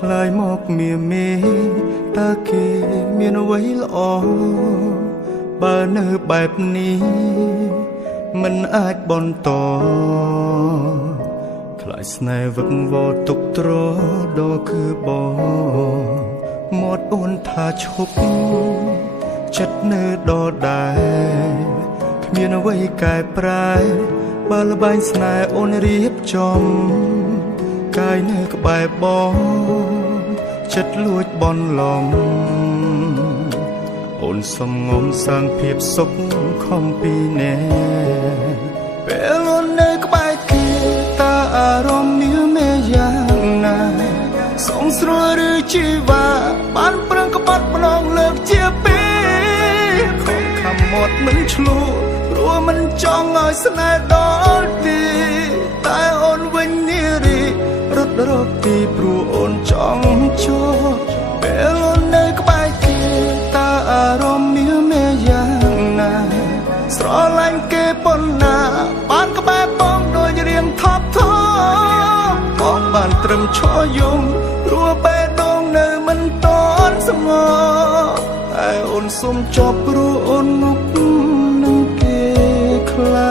ឆ្លើយមកមៀមេតើគេមានអ្វីល្អបើនៅបែបនេះមិនអាចបន្តខ្លាចស្នេហ៍វឹកវរទុកទ្រដល់គឺបងមាត់អូនថាឈប់ចិត្តនៅដដែលគ្មានអ្វីកែប្រែបើល្បែងស្នេហ៍អូនរៀបចំកាយនៅក្បែរបងចិត្តលួចបន់ឡំអូនសំងំសាងភាពសុខខំពីណែពេលអូននៅក្បែរគេតើអារម្មណ៍មានមេយ៉ាងណាសំស្រួលឬជីវ៉ាបានប្រឹងក្បត់ម្ដងលើកជាពេលខំខំមាត់មិនឆ្លូព្រោះមិនចង់ឲ្យស្នេហ៍ដល់ទីតែអូនវិញនារីរត់រកទីព្រោះអូនចង់ជួបពេលអូននៅក្បែរគេតើអារម្មណ៍មានមេយ៉ាងណាស្រឡាញ់គេប៉ុណ្ណាបានក្បែរបងដូចរៀងថប់ថប់បងបានត្រឹមឈរយំព្រោះបេះដូងនៅមិនតន់ស្ងប់តែអូនសុំចប់ព្រោះអូនមុខនឹងគេខ្លា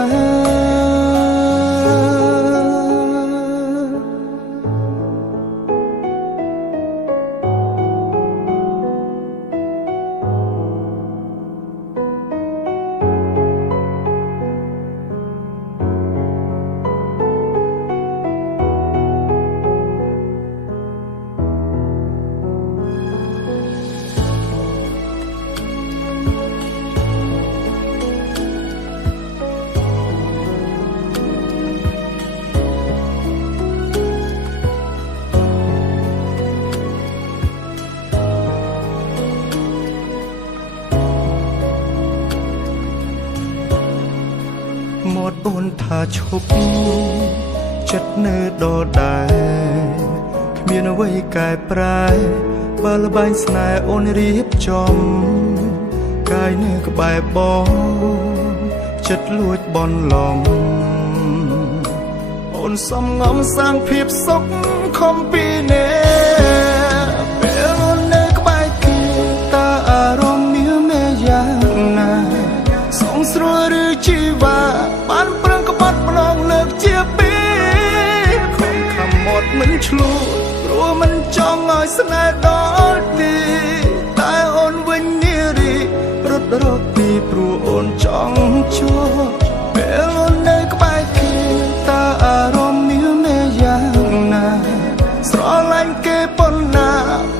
មាត់អូនថាឈប់ចិត្តនៅដដែលគ្មានអ្វីកែប្រែបើល្បែងស្នេហ៍អូនរៀបចំកាយនៅក្បែរបងចិត្តលួចបន់ឡំអូនសំងំសាងភាពសុខខំពីណែពេលអូននៅក្បែរគេតើអារម្មណ៍មានមេយ៉ាងណាសងស្រួលឬជីវ៉ាបានប្រឹងក្បត់ម្ដងលើកជាពេលខំខំមាត់មិនឆ្លូព្រោះមិនចង់ឲ្យស្នេហ៍ដល់ទីតែអូនវិញនារីរត់រកទីព្រោះអូនចង់ជួបពេលអូននៅក្បែរគេតើអារម្មណ៍មានមេយ៉ាងណាស្រឡាញ់គេប៉ុណ្ណា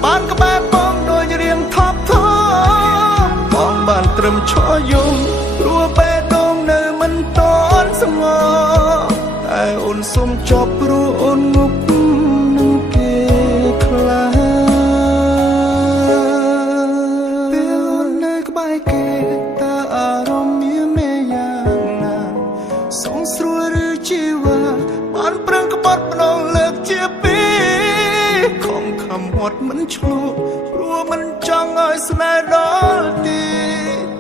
បានក្បែរបងដូចរៀងថប់ថប់បងបានត្រឹមឈរយំព្រោះបេះដូងនៅមិនតន់ស្ងប់តែអូនសុំចប់ព្រោះអូនមុខនឹងគេខ្លាពេលអូននៅក្បែរគេតើអារម្មណ៍មានមេយ៉ាងណាសងស្រួលឬជីវ៉ាបានប្រឹងក្បត់ម្ដងលើកជាពេលខំខំមាត់មិនឆ្លូព្រោះមិនចង់ឲ្យស្នេហ៍ដល់ទី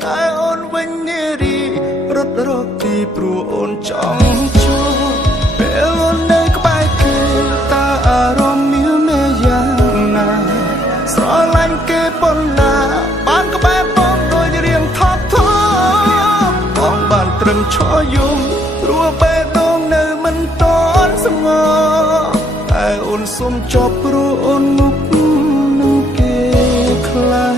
តែអូនវិញនារីរត់រកទីព្រោះអូនចង់ជួបពេលអូននៅក្បែរគេតើអារម្មណ៍មានមេយ៉ាងណាស្រឡាញ់គេប៉ុណ្ណាបានក្បែរបងដូចរៀងថប់ថប់បងបានត្រឹមឈរយំព្រោះបេះដូងនៅមិនតន់ស្ងប់តែអូនសុំចប់ព្រោះអូនមុខនឹងគេខ្លា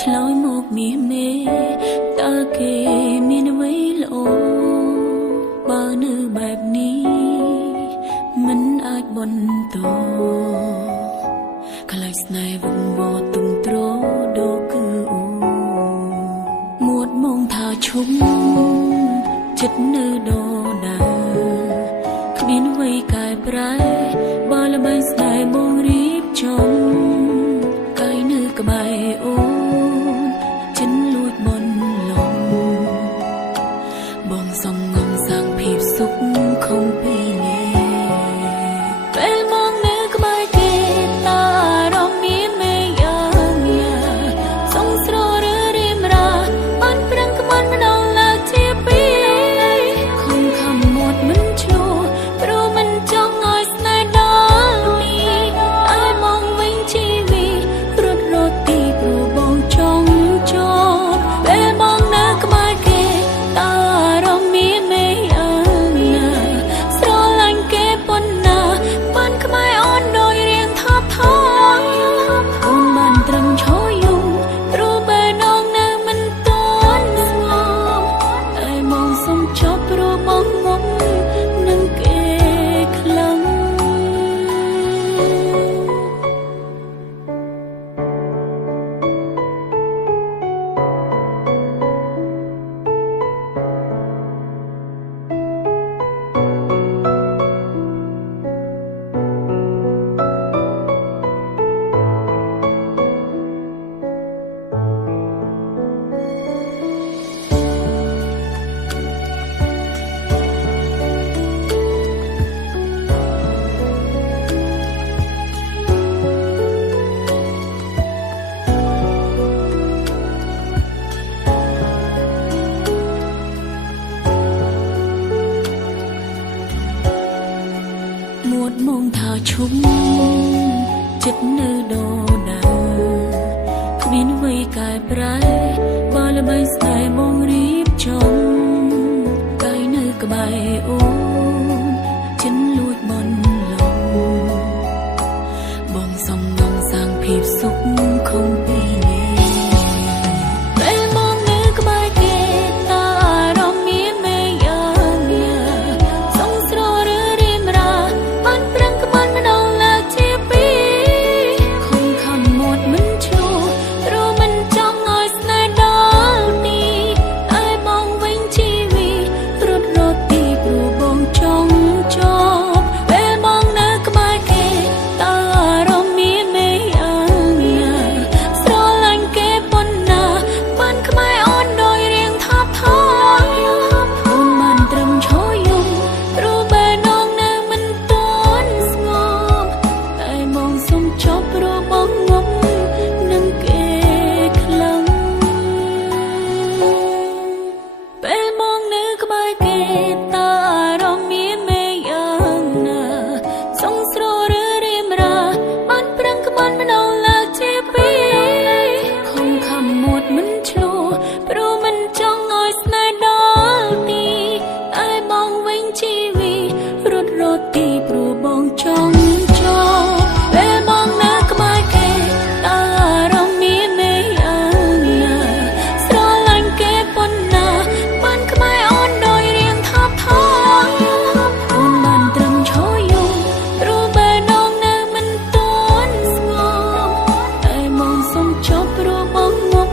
ឆ្លើយមកមាសមេតើគេមានអ្វីល្អបើនៅបែបនេះមិនអាចបន្តខ្លាចស្នេហ៍វឹកវរទុំត្រដូគឺអូមួតមងថាឈុំចិត្តនៅដដែលគ្មានអ្វីកែប្រែបើល្បែងស្នេហ៍បងរៀបចំកាយនៅក្បែរអូនចិនលួចបនឡងបងសំងំសាងភាពសុខខំពីនេះពេលមកនៅក្បែរគេតើអារម្មណ៍មានមេយ៉ាងណាសងស្ររើរៀមរាបានប្រឹងក្បត់ម្ដងឡើងជាពីរខំខំមាត់មិនឈ្លោះព្រោះមិនចង់ឲ្យស្នេហ៍ដល់នេះតែមកវិញជីវិតរត់រត់ទីព្រោះបងចង់ចោលពេលមកនៅក្បែរគេតើអារម្មណ៍មានមេយ៉ាងណាស្រឡាញ់គេប៉ុណ្ណាបានក្បែរអូនដោយរៀងថាប់ថយអូនបានត្រឹមឈរយំព្រោះបែរនងនៅមិនទាន់ស្ងប់តែមកសុំចប់ព្រោះបងងំនឹងគេខ្លាំងមួតមងថាឈុំចិត្តនៅដដែលគ្មានអ្វីកែប្រែបើល្បែងស្នេហ៍បងរៀបចំកាយនៅក្បែរអូនចិនលួចបនឡងបងសំងំសាងភាពសុខខំពីនេះពេលមកនៅក្បែរគេតើអារម្មណ៍មានមេយ៉ាងណាសងស្ររើរៀមរាបានប្រឹងក្បត់ម្ដងឡើងជាពីរខំខំមាត់មិនឈ្លោះព្រោះមិនចង់ឲ្យស្នេហ៍ដល់នេះតែបងវិញជីវិតរត់រត់ទីព្រោះបងចង់ចប់ពេលមកនៅក្បែរគេតើអារម្មណ៍មានមេយ៉ាងណាស្រឡាញ់គេប៉ុណ្ណាបានក្បែរអូនដោយរៀងថាប់ថយអូនបានត្រឹមឈរយំព្រោះបែរនងនៅមិនទាន់ស្ងប់តែមកសុំចប់ព្រោះបងងំនឹងគេខ្លាំងពេលមកនៅក្បែរគេតើអារម្មណ៍មានមេយ៉ាងណាសងស្ររើរៀមរាបានប្រឹងក្បត់ម្ដងឡើងជាពីរខំខំមាត់មិនឈ្លោះព្រោះមិនចង់ឲ្យស្នេហ៍ដល់នេះតែបងវិញជីវិតរត់រត់ទីព្រោះបងចង់ចោលពេលមកនៅក្បែរគេតើអារម្មណ៍មានមេយ៉ាងណាស្រឡាញ់គេប៉ុណ្ណាបានក្បែរអូនដោយរៀងថាប់ថយអូនបានត្រឹមឈរយំព្រោះបែរនងនៅមិនទាន់ស្ងប់តែមកសុំចប់ព្រោះបងងំ